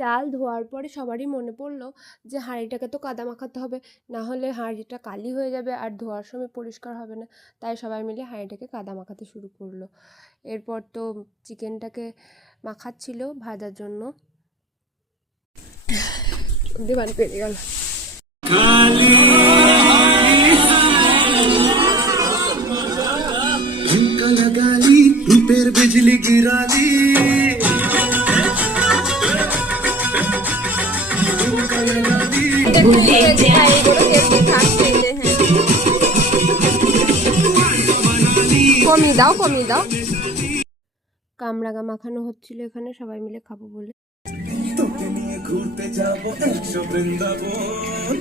চাল ধোয়ার পরে সবারই মনে পড়লো যে হাঁড়িটাকে তো কাদা মাখাতে হবে, না হলে হাঁড়িটা কালি হয়ে যাবে আর ধোয়ার সময় পরিষ্কার হবে না। তাই সবাই মিলে হাঁড়িটাকে কাদা মাখাতে শুরু করলো। এরপর তো চিকেনটাকে মাখাচ্ছিল ভাজার জন্য। দিবান পেরে গেল। রূপের বিজলি গিরালি কমিয়ে দাও কমিয়ে দাও। কামরাঙা মাখানো হচ্ছিল এখানে সবাই মিলে খাবো বলে। তোকে নিয়ে ঘুরতে যাবো 100 বৃন্দাবন।